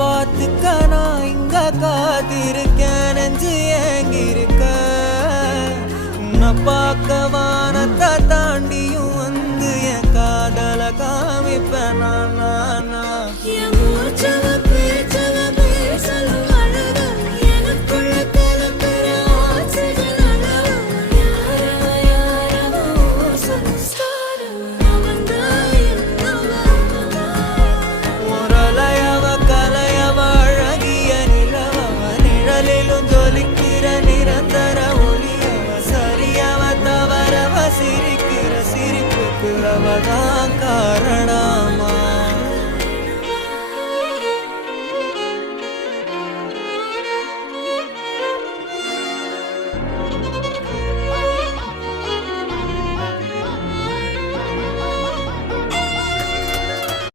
பார்த்துக்க நான் இங்க காத்திருக்கேன் நெஞ்சு ஏங்கிருக்க உன்னை பார்க்க வானத்தை தாண்டியும் வந்து என் காதல காமிப்பேன் நான்